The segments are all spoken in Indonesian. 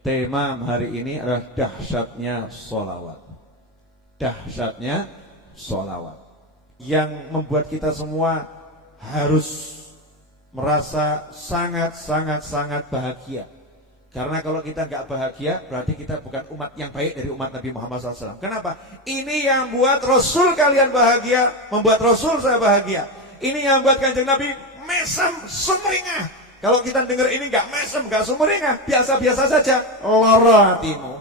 Tema hari ini adalah dahsyatnya sholawat. Dahsyatnya sholawat yang membuat kita semua harus merasa sangat bahagia. Karena kalau kita nggak bahagia, berarti kita bukan umat yang baik dari umat Nabi Muhammad SAW. Kenapa? Ini yang buat Rasul kalian bahagia, membuat Rasul saya bahagia. Ini yang buat Kanjeng Nabi mesem sumringah. Kalau kita dengar ini nggak mesem, nggak sumringah, biasa-biasa saja, lara hatimu.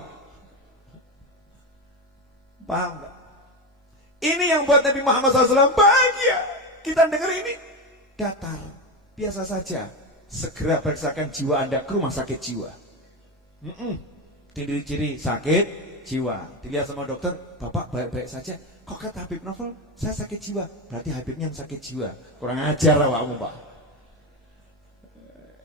Paham nggak? Ini yang buat Nabi Muhammad SAW bahagia. Kita dengar ini datar, biasa saja. Segera periksakan jiwa Anda ke rumah sakit jiwa. Ciri-ciri sakit jiwa. Dilihat sama dokter, Bapak baik-baik saja. Kok kata Habib Novel, saya sakit jiwa. Berarti Habibnya yang sakit jiwa. Kurang ajar awakmu, Pak.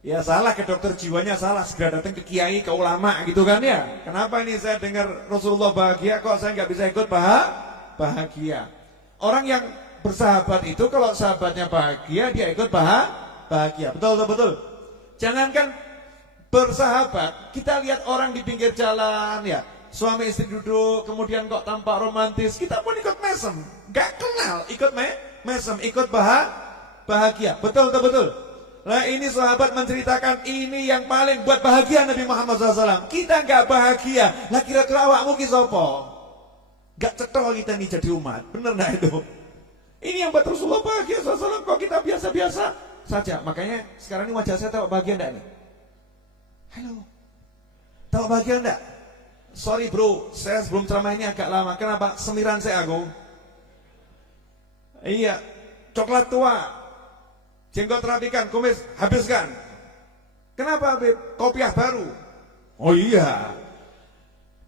Ya salah, ke dokter jiwanya salah. Segera datang ke kiai, ke ulama gitu kan ya. Kenapa ini saya dengar Rasulullah bahagia, kok saya nggak bisa ikut bahagia. Orang yang bersahabat itu kalau sahabatnya bahagia, dia ikut bahagia. Betul. Jangankan bersahabat, kita lihat orang di pinggir jalan ya, suami istri duduk, kemudian kok tampak romantis, kita pun ikut mesem. Gak kenal, ikut mesem, ikut bahagia. Betul. Nah ini sahabat menceritakan ini yang paling buat bahagia Nabi Muhammad SAW. Kita gak bahagia, lah kira-kira awakmu ki sapa? Gak cetha kita nih jadi umat, bener gak itu? Ini yang buat Rasulullah bahagia SAW, kok kita biasa-biasa saja. Makanya sekarang ini wajah saya tahu bahagia enggak nih? Halo, tahu bahagia enggak? Sorry bro, saya sebelum ceramah ini agak lama. Kenapa? Semiran saya aku. Iya, coklat tua, jenggot rapikan, kumis habiskan. Kenapa Habib? Kopiah baru. Oh iya,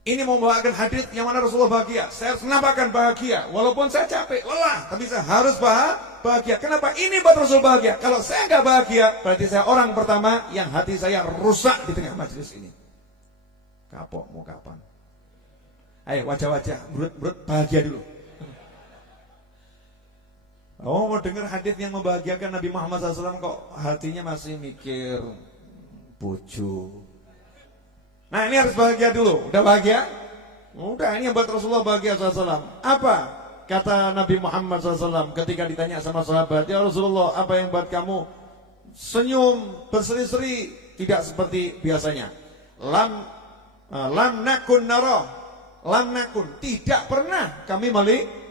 ini mau membawakan hadis yang mana Rasulullah bahagia. Saya harus menampakkan bahagia. Walaupun saya capek, lelah, tapi saya harus bahagia. Kenapa? Ini buat Rasul bahagia. Kalau saya nggak bahagia, berarti saya orang pertama yang hati saya rusak di tengah majelis ini. Kapok mau kapan? Ayo wajah-wajah, berut bahagia dulu. Oh mau dengar hadis yang membahagiakan Nabi Muhammad SAW kok hatinya masih mikir bojo. Nah ini harus bahagia dulu. Udah bahagia? Udah, ini yang buat Rasulullah bahagia SAW. Apa kata Nabi Muhammad SAW ketika ditanya sama sahabat, ya Rasulullah, apa yang buat kamu senyum berseri-seri tidak seperti biasanya? Lam nakun naro, lam nakun, tidak pernah kami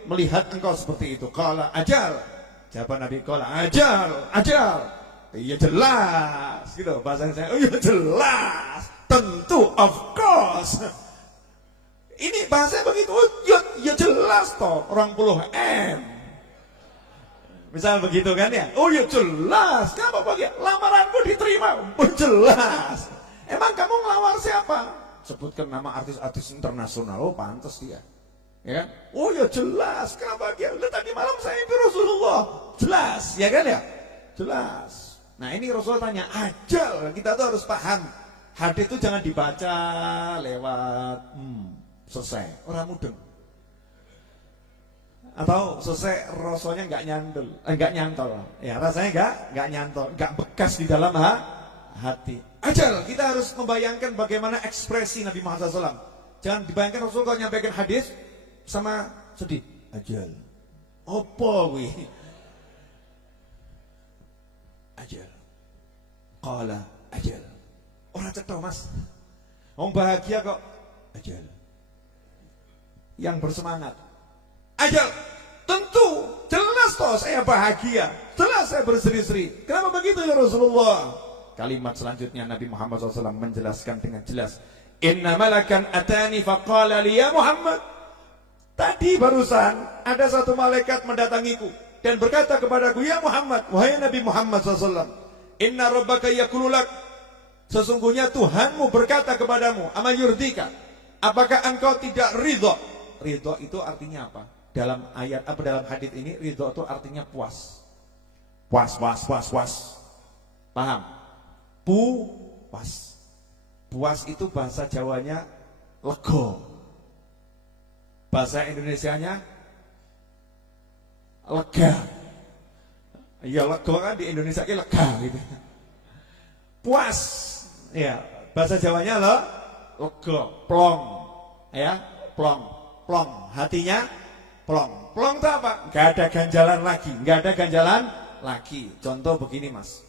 melihat engkau seperti itu. Qala ajal, jawaban Nabi, qala ajal. Iya jelas, gitu bahasa saya. Oh iya jelas, tentu, of course. Ini bahasanya begitu. Oh, ya jelas toh, orang puluh M. Misal begitu kan ya. Oh ya jelas, kenapa bahagia? Lamaranku diterima. Oh jelas. Emang kamu ngelamar siapa? Sebutkan nama artis-artis internasional. Oh pantas dia. Ya kan? Oh ya jelas, kenapa bahagia? Udah tadi malam saya mimpi Rasulullah. Jelas, ya kan ya? Jelas. Nah ini Rasulullah tanya, ajal. Kita tuh harus paham. Hadis itu jangan dibaca lewat selesai, orang mudeng. Atau selesai rasanya nggak nyantol. Ya rasanya nggak nyantol, nggak bekas di dalam hati. Ajal, kita harus membayangkan bagaimana ekspresi Nabi Muhammad SAW. Jangan dibayangkan Rasul kalau nyampaikan hadis sama sedih. Ajal, opo wi? Ajal, qala ajal. Orang cetha mas, orang bahagia kok. Ajal, yang bersemangat. Ajal, tentu, jelas toh saya bahagia, jelas saya berseri-seri. Kenapa begitu ya Rasulullah? Kalimat selanjutnya Nabi Muhammad SAW menjelaskan dengan jelas. Inna malakan atani faqala li ya Muhammad. Tadi barusan ada satu malaikat mendatangiku dan berkata kepadaku, ya Muhammad, wahai Nabi Muhammad SAW, inna rabbaka yaqulu lak, sesungguhnya Tuhanmu berkata kepadamu, ama yurdika, apakah engkau tidak ridho? Ridho itu artinya apa? Dalam ayat apa dalam hadis ini, ridho itu artinya puas. Puas. Paham? Puas. Puas itu bahasa Jawanya lego. Bahasa Indonesianya lega. Ya lego kan di Indonesia lega gitu. Puas. Ya, bahasa Jawanya lega, plong. Ya, plong, plong. Hatinya plong. Plong itu apa? Gak ada ganjalan lagi, gak ada ganjalan lagi. Contoh begini mas.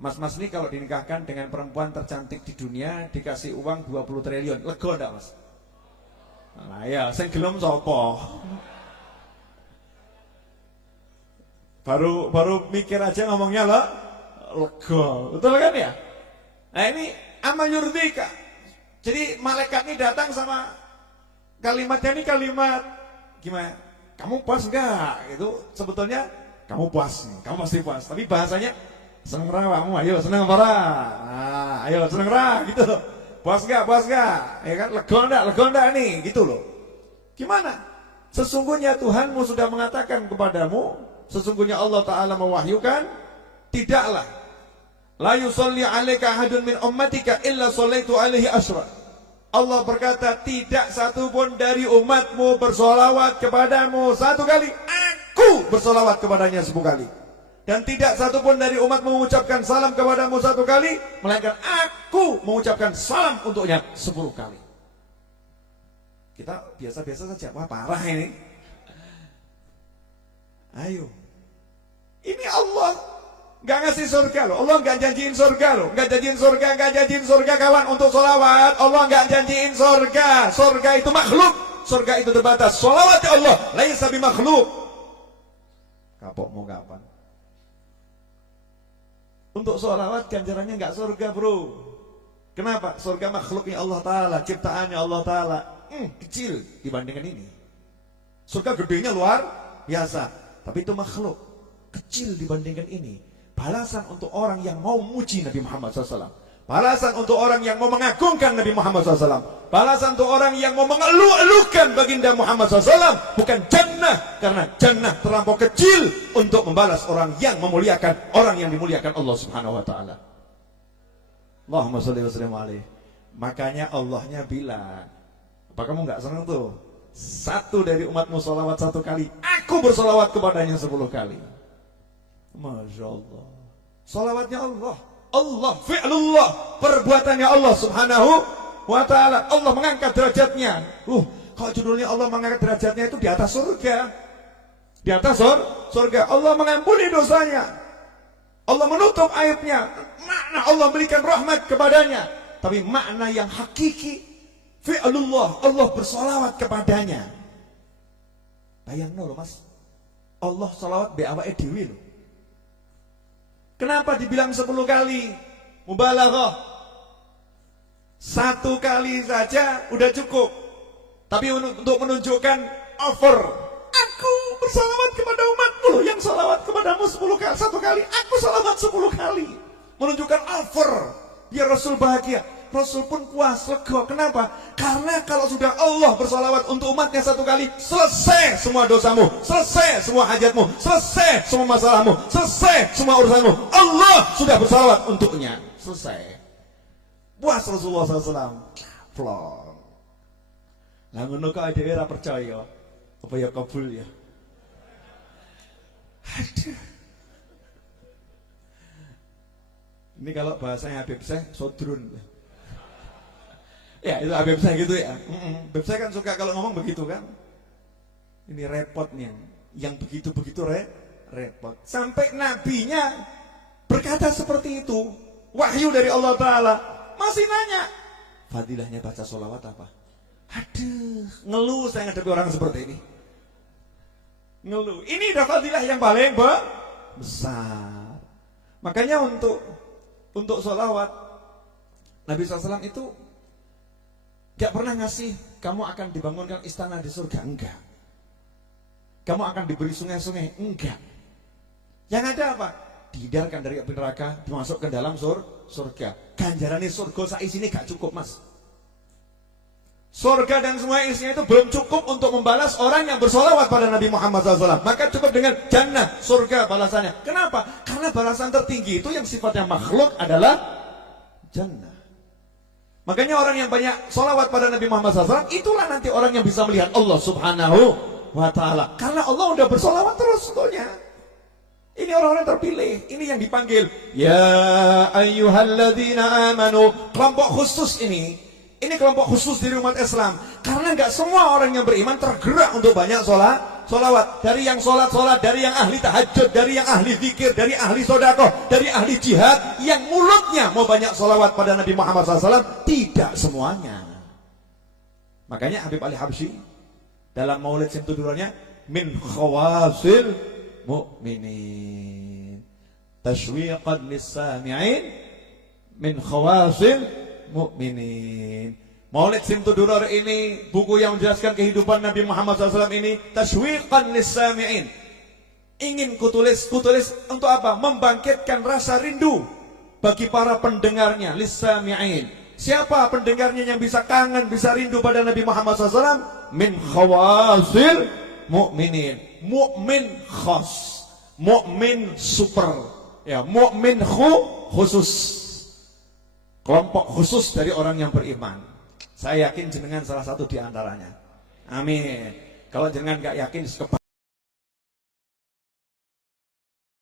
Mas ini kalau dinikahkan dengan perempuan tercantik di dunia, dikasih uang 20 triliun, lega enggak mas? Nah ya, sing gelem sapa? Baru mikir aja ngomongnya loh, lega, betul kan ya? Nah ini ama yurdika. Jadi malaikat ini datang sama kalimatnya ini kalimat gimana? Kamu puas enggak? Itu sebetulnya kamu puas nih, kamu pasti puas. Tapi bahasanya seneng ra kamu, ayo seneng apa ra? Nah, ayo seneng ra gitu. Puas enggak? Puas enggak? Ya kan lega enggak nih gitu loh. Gimana? Sesungguhnya Tuhanmu sudah mengatakan kepadamu, sesungguhnya Allah Ta'ala mewahyukan, tidaklah la yusalli alaika ahadun min ummatika illa sallaitu alaihi asyra. Allah berkata, tidak satupun dari umatmu bersolawat kepadamu 1 kali, aku bersolawat kepadanya 10 kali. Dan tidak satupun dari umatmu mengucapkan salam kepadamu 1 kali, melainkan aku mengucapkan salam untuknya 10 kali. Kita biasa-biasa saja, wah parah ini. Ayo, ini Allah gak ngasih surga loh, Allah gak janjiin surga loh, gak janjiin surga kawan untuk sholawat. Allah gak janjiin surga, surga itu makhluk, surga itu terbatas. Sholawat ya Allah, laisa bi makhluk. Kapok mau kapan? Untuk sholawat ganjarannya gak surga bro. Kenapa? Surga makhluknya Allah Ta'ala, ciptaannya Allah Ta'ala, kecil dibandingkan ini. Surga gedenya luar biasa, tapi itu makhluk, kecil dibandingkan ini. Balasan untuk orang yang mau muji Nabi Muhammad SAW, balasan untuk orang yang mau mengagungkan Nabi Muhammad SAW, balasan untuk orang yang mau mengeluh-elukan baginda Muhammad SAW. Bukan jannah, karena jannah terlampau kecil untuk membalas orang yang memuliakan, orang yang dimuliakan Allah Subhanahu Wa Ta'ala. Allahumma sholli wa sallim alaihi. Makanya Allahnya bilang, apa kamu gak senang tuh? 1 dari umatmu sholawat 1 kali, aku bersolawat kepadanya 10 kali. Masya Allah. Salawatnya Allah, Allah fi'lullah, perbuatannya Allah Subhanahu Wa Ta'ala. Allah mengangkat derajatnya. Kalau judulnya Allah mengangkat derajatnya itu di atas surga, di atas surga. Allah mengampuni dosanya, Allah menutup aibnya. Makna Allah berikan rahmat kepadanya, tapi makna yang hakiki fi'lullah, Allah bersolawat kepadanya. Bayang loh mas, Allah salawat be awake dhewe lho. Kenapa dibilang 10 kali? Mubalaghah. 1 kali saja udah cukup. Tapi untuk menunjukkan over, aku bersalawat kepada umatmu yang salawat kepadamu 10 kali, 1 kali, aku salawat 10 kali. Menunjukkan over, biar Rasul bahagia. Rasul pun puas, lega. Kenapa? Karena kalau sudah Allah bersalawat untuk umatnya 1 kali, selesai semua dosamu, selesai semua hajatmu, selesai semua masalahmu, selesai semua urusanmu. Allah sudah bersalawat untuknya, selesai. Puas Rasulullah SAW. Plong. Lah ngono kok dhewe ora percaya. Apa ya kabul ya? Aduh. Ini kalau bahasanya Habib Syekh sodrun. Ya itu Habib Syekh gitu ya. Habib Syekh kan suka kalau ngomong begitu kan. Ini repot nih yang begitu-begitu repot. Sampai nabinya berkata seperti itu, wahyu dari Allah Ta'ala, masih nanya fadilahnya baca sholawat apa? Aduh, ngeluh saya ngadepi orang seperti ini. Ngeluh. Ini udah fadilah yang paling besar. Makanya untuk sholawat Nabi SAW itu gak pernah ngasih kamu akan dibangunkan istana di surga, enggak. Kamu akan diberi sungai-sungai, enggak. Yang ada apa? Dihindarkan dari api neraka, dimasukkan dalam surga. Ganjarannya surga saisine gak cukup mas. Surga dan semua isinya itu belum cukup untuk membalas orang yang bersolawat pada Nabi Muhammad SAW. Maka cukup dengan jannah, surga balasannya. Kenapa? Karena balasan tertinggi itu yang sifatnya makhluk adalah jannah. Makanya orang yang banyak solawat pada Nabi Muhammad SAW, itulah nanti orang yang bisa melihat Allah Subhanahu Wa Ta'ala. Karena Allah udah bersolawat terus untuknya. Ini orang-orang terpilih, ini yang dipanggil ya ayyuhalladzina amanu. Kelompok khusus ini Ini kelompok khusus dari umat Islam. Karena nggak semua orang yang beriman tergerak untuk banyak solawat. Dari yang sholat, dari yang ahli tahajud, dari yang ahli zikir, dari ahli sodakoh, dari ahli jihad. Yang mulutnya mau banyak solawat pada Nabi Muhammad SAW. Tidak semuanya. Makanya Habib Ali Habsyi dalam maulid simtudurannya, min khawasil mu'minin tashwiqan lis-sami'in min khawasil mu'minin. Maulid Simtudurar ini buku yang menjelaskan kehidupan Nabi Muhammad SAW ini tashwiqan lis-sami'in. Ingin kutulis untuk apa? Membangkitkan rasa rindu bagi para pendengarnya, lis-sami'in. Siapa pendengarnya yang bisa kangen, bisa rindu pada Nabi Muhammad SAW? Min khawasil mu'minin. Mu'min khas, mu'min super, ya, mu'min khusus. Kelompok khusus dari orang yang beriman. Saya yakin jenengan salah satu di antaranya. Amin. Kalau jenengan gak yakin,